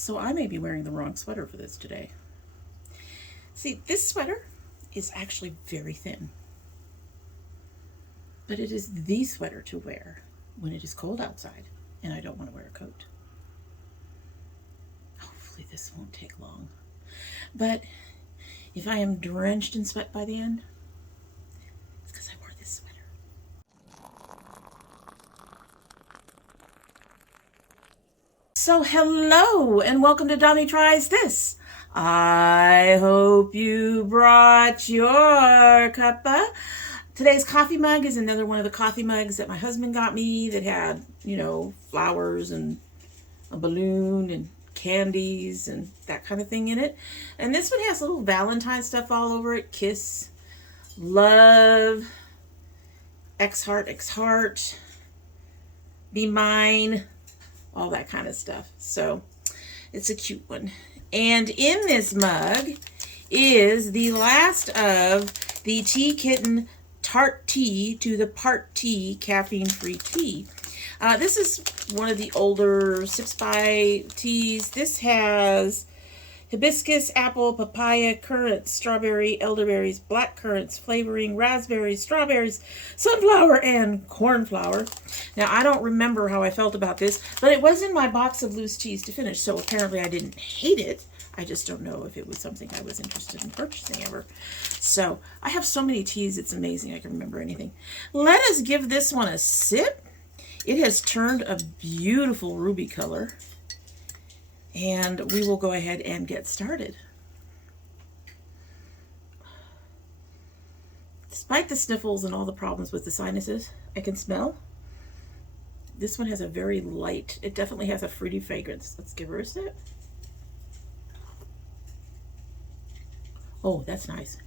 So I may be wearing the wrong sweater for this today. See, this sweater is actually very thin, but it is the sweater to wear when it is cold outside and I don't want to wear a coat. Hopefully this won't take long. But if I am drenched in sweat by the end, it's because I wore this sweater. So hello and welcome to domytriesthis. I hope you brought your cuppa. Today's coffee mug is another one of the coffee mugs that my husband got me that had, you know, flowers and a balloon and candies and that kind of thing in it. And this one has little Valentine stuff all over it. Kiss, love, X heart, be mine, all that kind of stuff. So it's a cute one. And in this mug is the last of the Tea Kitten Tart-Tea to the Part-Tea caffeine-free tea. This is one of the older Sips by teas. This has hibiscus, apple, papaya, currants, strawberry, elderberries, black currants, flavoring, raspberries, strawberries, sunflower, and cornflower. Now, I don't remember how I felt about this, but it was in my box of loose teas to finish, so apparently I didn't hate it. I just don't know if it was something I was interested in purchasing ever. So, I have so many teas, it's amazing I can remember anything. Let us give this one a sip. It has turned a beautiful ruby color. And we will go ahead and get started. Despite the sniffles and all the problems with the sinuses, I can smell. This one has a very light, it definitely has a fruity fragrance. Let's give her a sip. Oh, that's nice.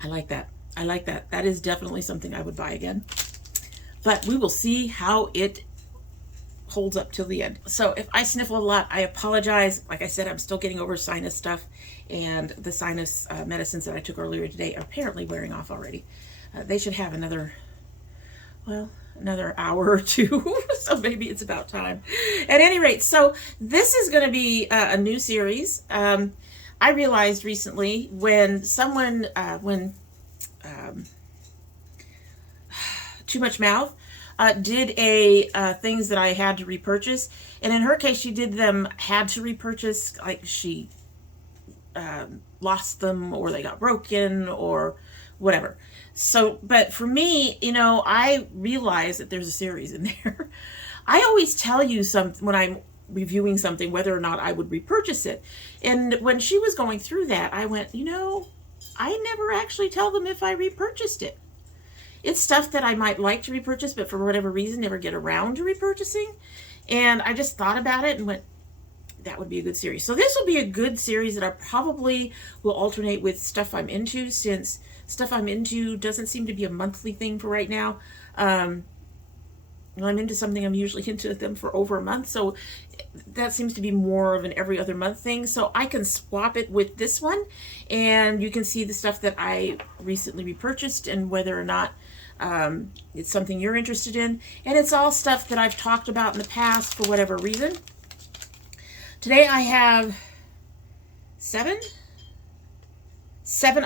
I like that. I like that. That is definitely something I would buy again. But we will see how it holds up till the end. So if I sniffle a lot, I apologize. Like I said, I'm still getting over sinus stuff, and the sinus medicines that I took earlier today are apparently wearing off already. They should have another hour or two, so maybe it's about time. At any rate, so this is going to be a new series. I realized recently when someone, Too Much Mouth, did a things that I had to repurchase, and in her case she did them had to repurchase, like she lost them or they got broken or whatever. So, but for me, you know, I realize that there's a series in there. I always tell you when I'm reviewing something whether or not I would repurchase it, and when she was going through that, I went, you know, I never actually tell them if I repurchased it. It's stuff that I might like to repurchase, but for whatever reason, never get around to repurchasing. And I just thought about it and went, that would be a good series. So this will be a good series that I probably will alternate with stuff I'm into, since stuff I'm into doesn't seem to be a monthly thing for right now. When I'm into something, I'm usually into them for over a month. So that seems to be more of an every other month thing. So I can swap it with this one, and you can see the stuff that I recently repurchased and whether or not it's something you're interested in. And it's all stuff that I've talked about in the past for whatever reason. Today I have seven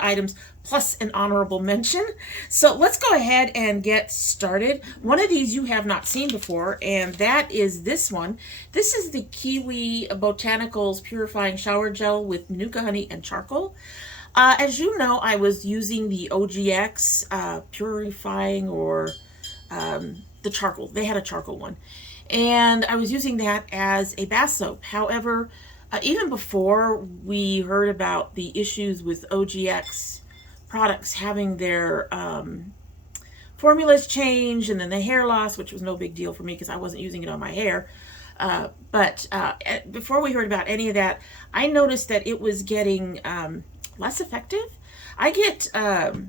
items plus an honorable mention. So let's go ahead and get started. One of these you have not seen before, and that is this one. This is the Kiwi Botanicals Purifying Shower Gel with Nuka Honey and Charcoal. As you know, I was using the OGX Purifying, or the charcoal. They had a charcoal one. And I was using that as a bath soap. However, even before we heard about the issues with OGX products having their formulas change, and then the hair loss, which was no big deal for me because I wasn't using it on my hair. But before we heard about any of that, I noticed that it was getting less effective. I get little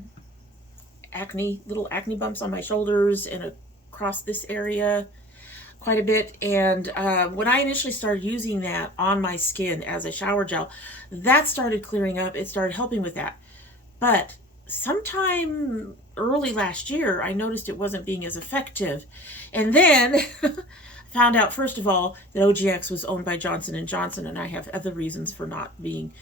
acne bumps on my shoulders and across this area quite a bit. And when I initially started using that on my skin as a shower gel, that started clearing up. It started helping with that. But sometime early last year, I noticed it wasn't being as effective. And then I found out, first of all, that OGX was owned by Johnson & Johnson, and I have other reasons for not being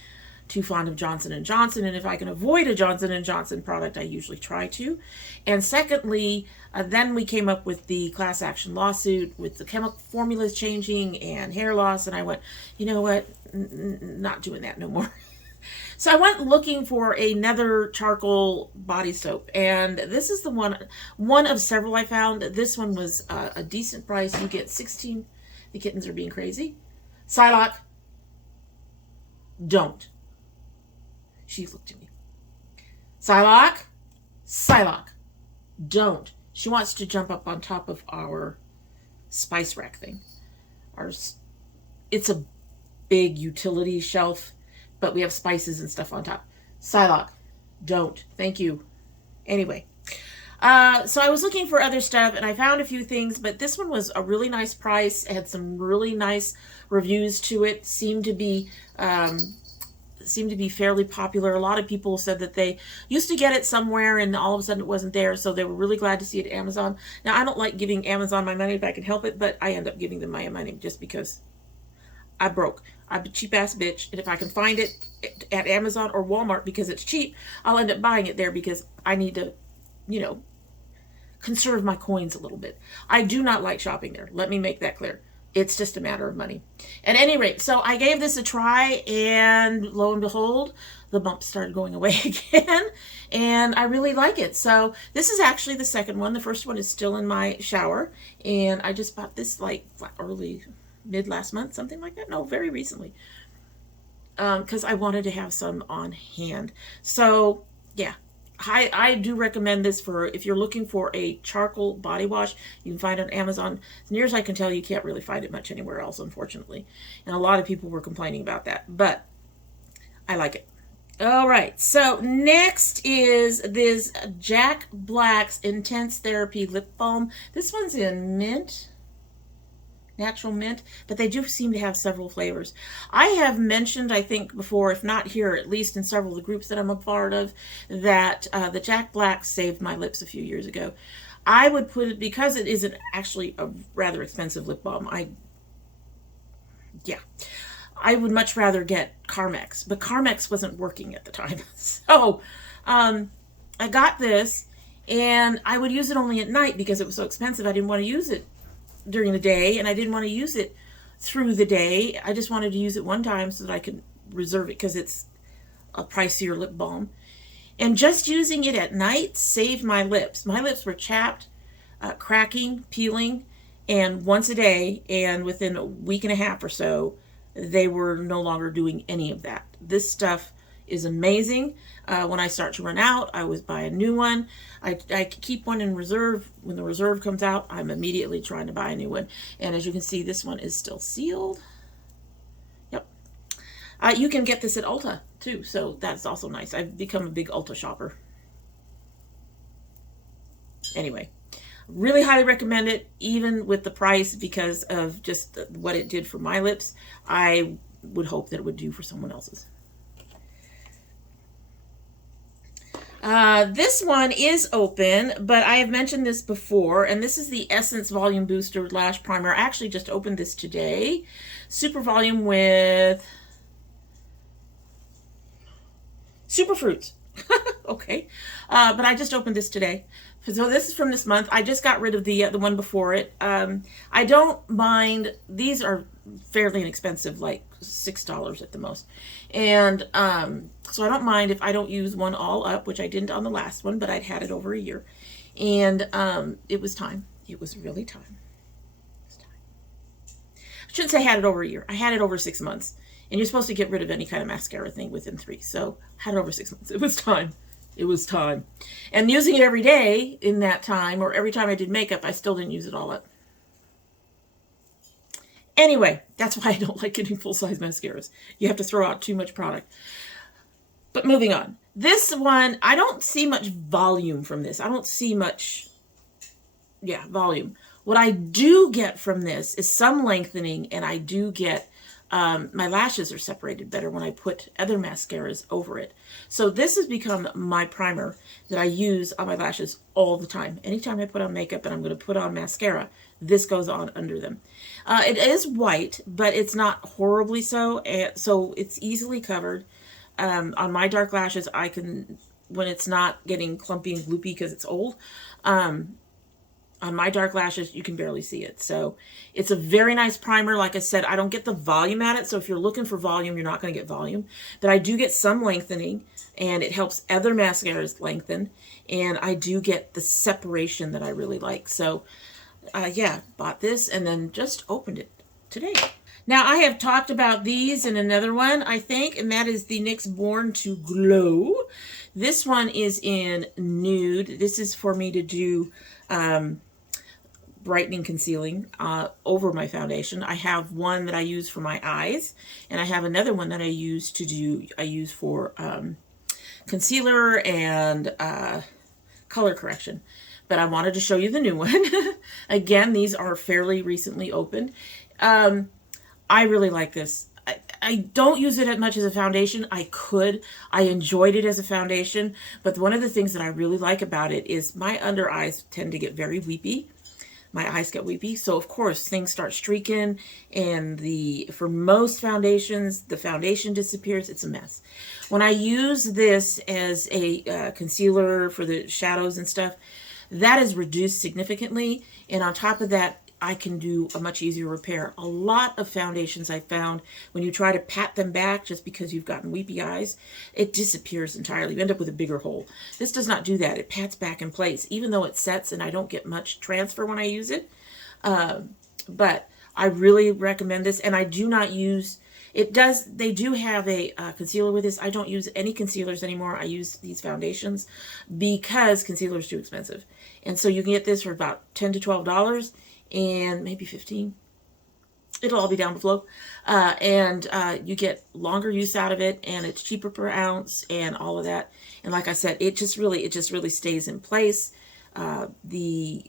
too fond of Johnson & Johnson, and if I can avoid a Johnson & Johnson product, I usually try to. And secondly, then we came up with the class action lawsuit with the chemical formulas changing and hair loss, and I went, you know what, not doing that no more. So I went looking for another charcoal body soap, and this is the one of several I found. This one was a decent price. You get 16, the kittens are being crazy. Psylocke, don't. She looked at me. Psylocke, don't. She wants to jump up on top of our spice rack thing. It's a big utility shelf, but we have spices and stuff on top. Psylocke, don't. Thank you. Anyway, so I was looking for other stuff, and I found a few things, but this one was a really nice price. It had some really nice reviews to it. Seemed to be fairly popular. A lot of people said that they used to get it somewhere and all of a sudden it wasn't there, so they were really glad to see it at Amazon. Now, I don't like giving Amazon my money if I can help it, but I end up giving them my money just because I'm broke. I'm a cheap-ass bitch, and if I can find it at Amazon or Walmart because it's cheap, I'll end up buying it there because I need to, you know, conserve my coins a little bit. I do not like shopping there. Let me make that clear. It's just a matter of money. At any rate, so I gave this a try, and lo and behold, the bumps started going away again, and I really like it. So this is actually the second one. The first one is still in my shower, and I just bought this like mid last month, something like that. No, very recently, because I wanted to have some on hand. So yeah, I do recommend this for if you're looking for a charcoal body wash. You can find it on Amazon. As near as I can tell, you can't really find it much anywhere else, unfortunately. And a lot of people were complaining about that, but I like it. All right, so next is this Jack Black's Intense Therapy Lip Balm. This one's in mint. Natural mint, but they do seem to have several flavors. I have mentioned, I think before, if not here, at least in several of the groups that I'm a part of, that the Jack Black saved my lips a few years ago. I would put it, because it isn't actually a rather expensive lip balm, I would much rather get Carmex, but Carmex wasn't working at the time. So I got this, and I would use it only at night because it was so expensive. I didn't want to use it during the day, and I didn't want to use it through the day. I just wanted to use it one time so that I could reserve it because it's a pricier lip balm. And just using it at night saved my lips. My lips were chapped, cracking, peeling, and once a day, and within a week and a half or so, they were no longer doing any of that. This stuff is amazing. When I start to run out, I always buy a new one. I keep one in reserve. When the reserve comes out, I'm immediately trying to buy a new one. And as you can see, this one is still sealed. Yep. You can get this at Ulta too, so that's also nice. I've become a big Ulta shopper. Anyway, really highly recommend it, even with the price, because of just what it did for my lips. I would hope that it would do for someone else's. This one is open, but I have mentioned this before, and this is the Essence Volume Booster Lash Primer. I actually just opened this today. Super volume with super fruits. Okay. But I just opened this today. So this is from this month. I just got rid of the one before it. I don't mind. These are fairly inexpensive, like $6 at the most. And so I don't mind if I don't use one all up, which I didn't on the last one, but I'd had it over a year. And it was time. It was really time. It was time. I shouldn't say I had it over a year. I had it over 6 months. And you're supposed to get rid of any kind of mascara thing within 3. So I had it over 6 months. It was time. It was time. And using it every day in that time, or every time I did makeup, I still didn't use it all up. Anyway, that's why I don't like getting full-size mascaras. You have to throw out too much product. But moving on. This one, I don't see much volume from this. I don't see much, volume. What I do get from this is some lengthening, and I do get, my lashes are separated better when I put other mascaras over it. So this has become my primer that I use on my lashes all the time. Anytime I put on makeup and I'm going to put on mascara, this goes on under them. It is white, but it's not horribly so, so it's easily covered. On my dark lashes, I can, when it's not getting clumpy and gloopy because it's old, on my dark lashes, you can barely see it. So it's a very nice primer. Like I said, I don't get the volume at it. So if you're looking for volume, you're not going to get volume. But I do get some lengthening, and it helps other mascaras lengthen. And I do get the separation that I really like. So yeah, bought this and then just opened it today. Now, I have talked about these in another one, I think, and that is the Nyx Born To Glow. This one is in nude. This is for me to do brightening, concealing over my foundation. I have one that I use for my eyes, and I have another one that I use for concealer and color correction. But I wanted to show you the new one. Again, these are fairly recently opened. I really like this. I don't use it as much as a foundation. I enjoyed it as a foundation, but one of the things that I really like about it is my under eyes tend to get very weepy. My eyes get weepy, so of course things start streaking, and for most foundations, the foundation disappears. It's a mess. When I use this as a concealer for the shadows and stuff, that is reduced significantly, and on top of that, I can do a much easier repair. A lot of foundations I found, when you try to pat them back just because you've gotten weepy eyes, it disappears entirely. You end up with a bigger hole. This does not do that. It pats back in place, even though it sets and I don't get much transfer when I use it. But I really recommend this, and I do not use... They do have a concealer with this. I don't use any concealers anymore. I use these foundations because concealer is too expensive. And so you can get this for about $10 to $12 and maybe $15. It'll all be down below. And you get longer use out of it, and it's cheaper per ounce and all of that. And like I said, it just really stays in place. The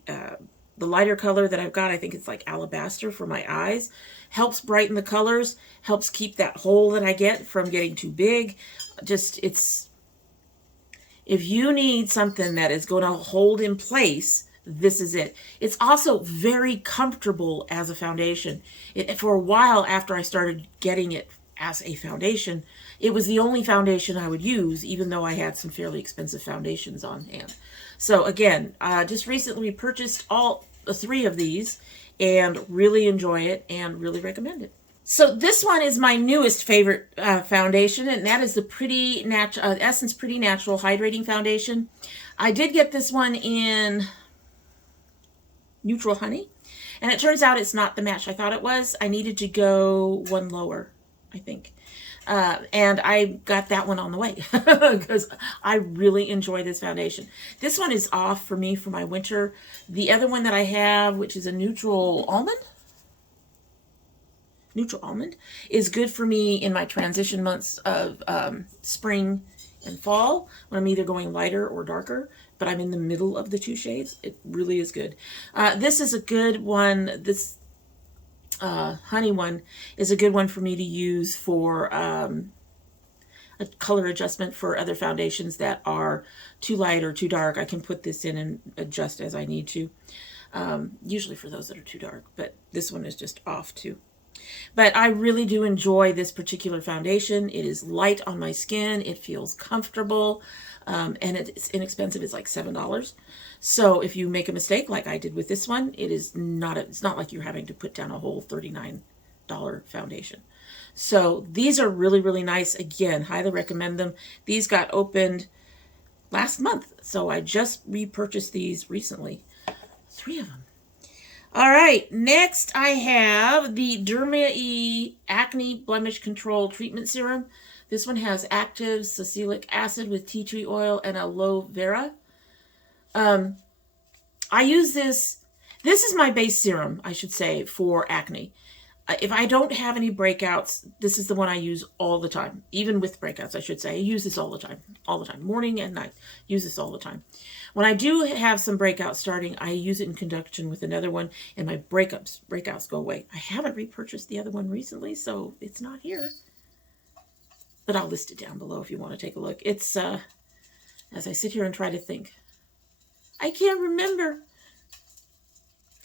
lighter color that I've got, I think it's like alabaster for my eyes, helps brighten the colors, helps keep that hole that I get from getting too big. If you need something that is going to hold in place, this is it. It's also very comfortable as a foundation. For a while after I started getting it as a foundation, it was the only foundation I would use, even though I had some fairly expensive foundations on hand. So again, just recently purchased all 3 of these and really enjoy it and really recommend it. So this one is my newest favorite foundation, and that is the Essence Pretty Natural Hydrating Foundation. I did get this one in Neutral Honey, and it turns out it's not the match I thought it was. I needed to go one lower, I think. And I got that one on the way because I really enjoy this foundation. This one is off for me for my winter. The other one that I have, which is a Neutral Almond, is good for me in my transition months of spring and fall, when I'm either going lighter or darker, but I'm in the middle of the 2 shades. It really is good. This is a good one. This honey one is a good one for me to use for a color adjustment for other foundations that are too light or too dark. I can put this in and adjust as I need to, usually for those that are too dark, but this one is just off too. But I really do enjoy this particular foundation. It is light on my skin. It feels comfortable, and it's inexpensive. It's like $7. So if you make a mistake like I did with this one, it's not like you're having to put down a whole $39 foundation. So these are really, really nice. Again, highly recommend them. These got opened last month, so I just repurchased these recently. 3 of them. All right, next I have the Derma Acne Blemish Control Treatment Serum. This one has active salicylic acid with tea tree oil and aloe vera. I use this. This is my base serum, I should say, for acne. If I don't have any breakouts, this is the one I use all the time. Even with breakouts, I should say. I use this all the time. Morning and night. Use this all the time. When I do have some breakouts starting, I use it in conjunction with another one, and my breakouts go away. I haven't repurchased the other one recently, so it's not here. But I'll list it down below if you want to take a look. It's, as I sit here and try to think, I can't remember.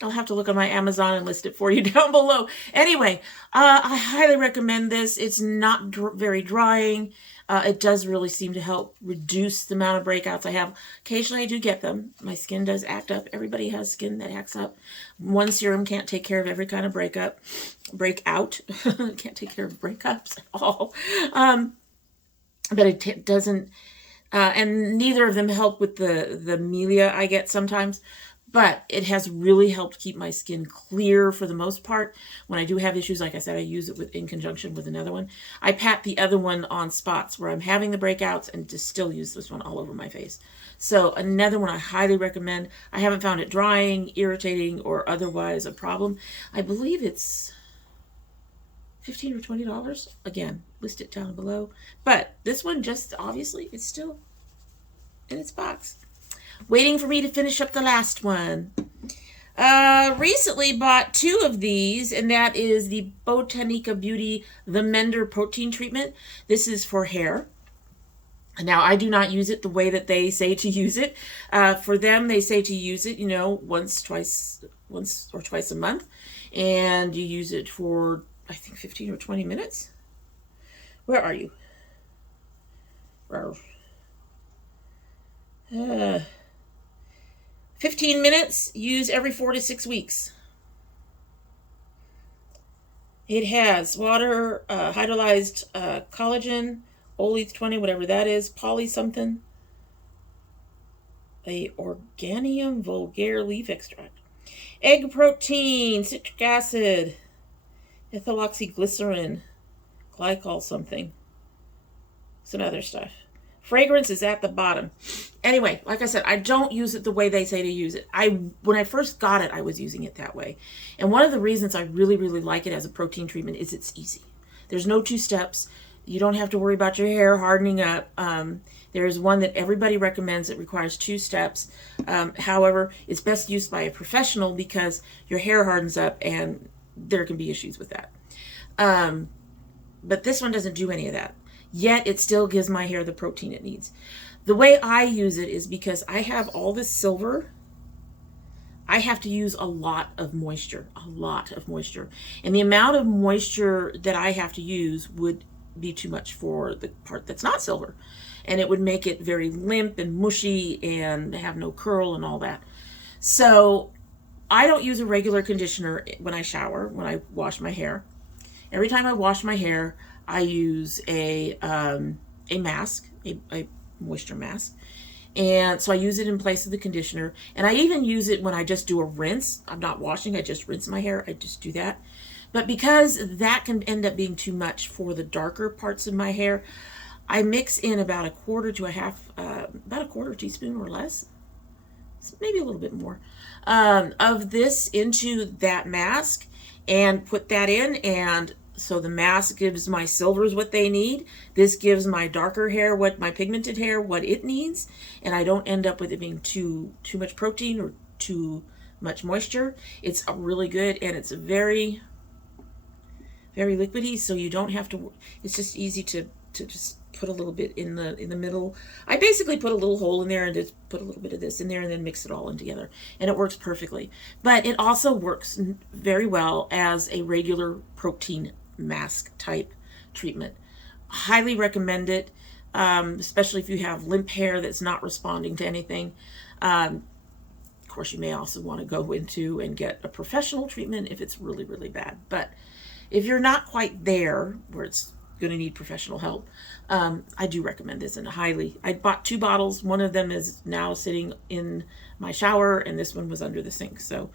I'll have to look on my Amazon and list it for you down below. Anyway, I highly recommend this. It's not very drying. It does really seem to help reduce the amount of breakouts I have. Occasionally I do get them. My skin does act up. Everybody has skin that acts up. One serum can't take care of every kind of breakout. Can't take care of breakups at all. But it doesn't, and neither of them help with the melia I get sometimes. But it has really helped keep my skin clear for the most part. When I do have issues, like I said, I use it in conjunction with another one. I pat the other one on spots where I'm having the breakouts and just still use this one all over my face. So another one I highly recommend. I haven't found it drying, irritating, or otherwise a problem. I believe it's $15 or $20. Again, list it down below. But this one, just obviously, it's still in its box, waiting for me to finish up the last one. Recently bought 2 of these, and that is the Botanica Beauty The Mender Protein Treatment. This is for hair. Now, I do not use it the way that they say to use it. For them, they say to use it, you know, once or twice a month. And you use it for, I think, 15 or 20 minutes. Where are you? 15 minutes, use every 4 to 6 weeks. It has water, hydrolyzed collagen, Olith 20, whatever that is, poly something, a Organium vulgare leaf extract, egg protein, citric acid, ethyloxyglycerin, glycol something, some other stuff. Fragrance is at the bottom. Anyway, like I said, I don't use it the way they say to use it. When I first got it, I was using it that way. And one of the reasons I really, really like it as a protein treatment is it's easy. There's no 2 steps. You don't have to worry about your hair hardening up. There's one that everybody recommends that requires 2 steps. However, it's best used by a professional because your hair hardens up and there can be issues with that. But this one doesn't do any of that. Yet it still gives my hair the protein it needs. The way I use it is because I have all this silver. I have to use a lot of moisture. And the amount of moisture that I have to use would be too much for the part that's not silver. And it would make it very limp and mushy and have no curl and all that. So I don't use a regular conditioner when I shower, when I wash my hair. Every time I wash my hair, I use a mask, a moisture mask. And so I use it in place of the conditioner. And I even use it when I just do a rinse. I'm not washing, I just rinse my hair. I just do that. But because that can end up being too much for the darker parts of my hair, I mix in about a quarter teaspoon or less, maybe a little bit more, of this into that mask and put that in. And so the mask gives my silvers what they need. This gives my darker hair, my pigmented hair, what it needs. And I don't end up with it being too much protein or too much moisture. It's really good, and it's very, very liquidy, so you don't have to, it's just easy to just put a little bit in the middle. I basically put a little hole in there and just put a little bit of this in there and then mix it all in together, and it works perfectly. But it also works very well as a regular protein mask type treatment. Highly recommend it, especially if you have limp hair that's not responding to anything. Of course, you may also want to go into and get a professional treatment if it's really, really bad. But if you're not quite there where it's going to need professional help, I do recommend this, and I bought 2 bottles. One of them is now sitting in my shower, and this one was under the sink. So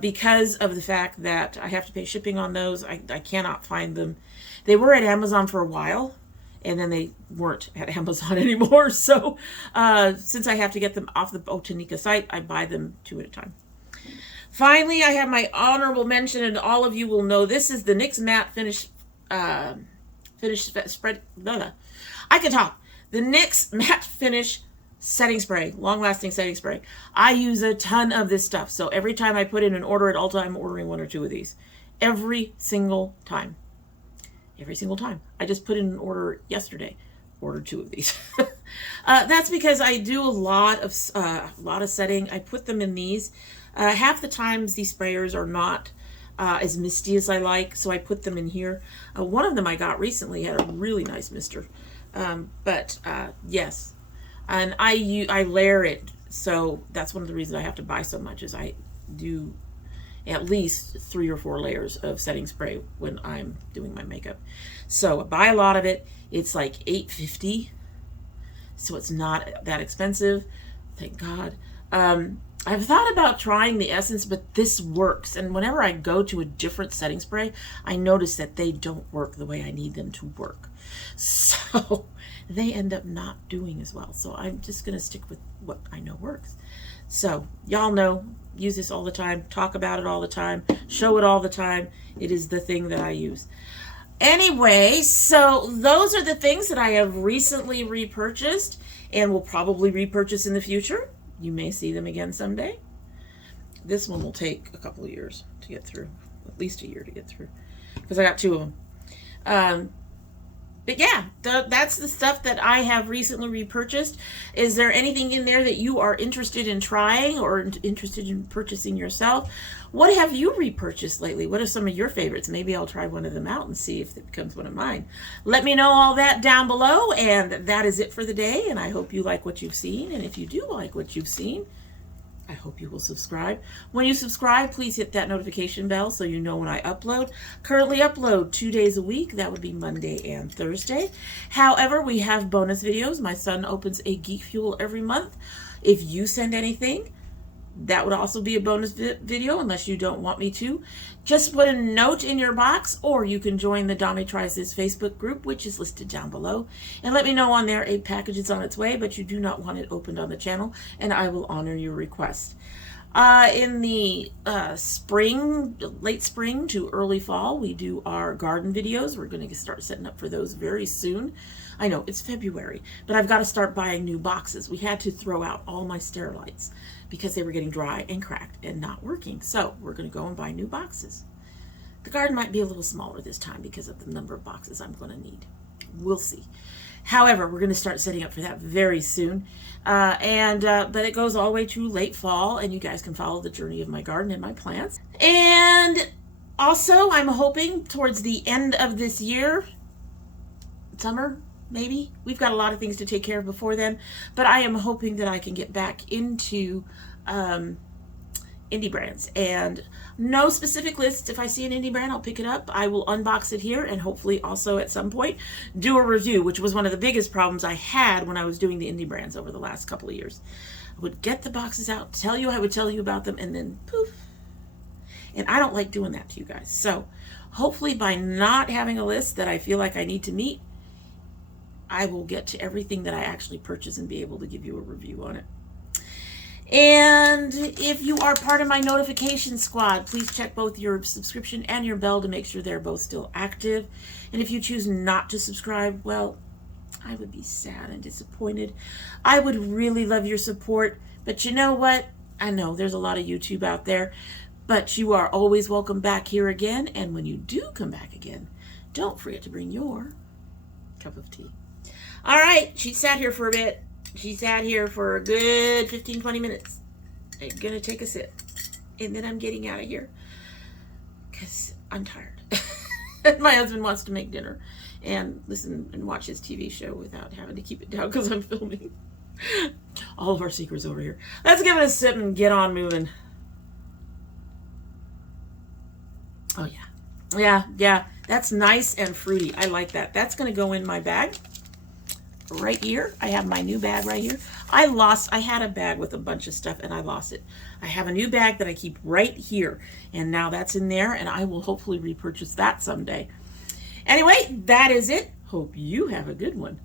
because of the fact that I have to pay shipping on those, I cannot find them. They were at Amazon for a while, and then they weren't at Amazon anymore. So since I have to get them off the Botanica site, I buy them 2 at a time. Finally, I have my honorable mention, and all of you will know this is the NYX Matte Finish Spread. I can talk. The NYX Matte Finish Setting Spray, long-lasting setting spray. I use a ton of this stuff. So every time I put in an order at Ulta, I'm ordering 1 or 2 of these. Every single time. Every single time. I just put in an order yesterday. Ordered 2 of these. That's because I do a lot of setting. I put them in these. Half the times these sprayers are not as misty as I like, so I put them in here. One of them I got recently had a really nice mister. Yes, and I layer it, so that's one of the reasons I have to buy so much, is I do at least 3 or 4 layers of setting spray when I'm doing my makeup. So I buy a lot of it. It's like $8.50, so it's not that expensive, thank God. I've thought about trying the Essence, but this works, and whenever I go to a different setting spray, I notice that they don't work the way I need them to work. So they end up not doing as well. So I'm just going to stick with what I know works. So y'all know, use this all the time, talk about it all the time, show it all the time. It is the thing that I use. Anyway, so those are the things that I have recently repurchased and will probably repurchase in the future. You may see them again someday. This one will take a couple of years to get through, at least a year to get through, because I got 2 of them. But yeah, that's the stuff that I have recently repurchased. Is there anything in there that you are interested in trying or interested in purchasing yourself? What have you repurchased lately? What are some of your favorites? Maybe I'll try one of them out and see if it becomes one of mine. Let me know all that down below, and that is it for the day, and I hope you like what you've seen, and if you do like what you've seen, I hope you will subscribe. When you subscribe, please hit that notification bell so you know when I upload. Currently upload 2 days a week. That would be Monday and Thursday. However, we have bonus videos. My son opens a Geek Fuel every month. If you send anything, that would also be a bonus video, unless you don't want me to. Just put a note in your box, or you can join the domytriesthis Facebook group, which is listed down below. And let me know on there a package is on its way, but you do not want it opened on the channel, and I will honor your request. In the spring, late spring to early fall, we do our garden videos. We're going to start setting up for those very soon. I know it's February, but I've got to start buying new boxes. We had to throw out all my Sterilites because they were getting dry and cracked and not working. So we're going to go and buy new boxes. The garden might be a little smaller this time because of the number of boxes I'm going to need. We'll see. However, we're going to start setting up for that very soon. But it goes all the way to late fall, and you guys can follow the journey of my garden and my plants. And also, I'm hoping towards the end of this year, summer, maybe. We've got a lot of things to take care of before then, but I am hoping that I can get back into indie brands. And no specific lists. If I see an indie brand, I'll pick it up. I will unbox it here and hopefully also at some point do a review, which was one of the biggest problems I had when I was doing the indie brands over the last couple of years. I would get the boxes out, I would tell you about them, and then poof. And I don't like doing that to you guys. So hopefully by not having a list that I feel like I need to meet, I will get to everything that I actually purchase and be able to give you a review on it. And if you are part of my notification squad, please check both your subscription and your bell to make sure they're both still active. And if you choose not to subscribe, well, I would be sad and disappointed. I would really love your support, but you know what? I know there's a lot of YouTube out there, but you are always welcome back here again. And when you do come back again, don't forget to bring your cup of tea. All right, she sat here for a bit. She sat here for a good 15-20 minutes. I'm gonna take a sip, and then I'm getting out of here because I'm tired. My husband wants to make dinner and listen and watch his TV show without having to keep it down because I'm filming. All of our secrets over here. Let's give it a sip and get on moving. Oh yeah, that's nice and fruity. I like that. That's gonna go in my bag right here. I have my new bag right here. I had a bag with a bunch of stuff and I lost it. I have a new bag that I keep right here, and now that's in there, and I will hopefully repurchase that someday. Anyway, that is it. Hope you have a good one.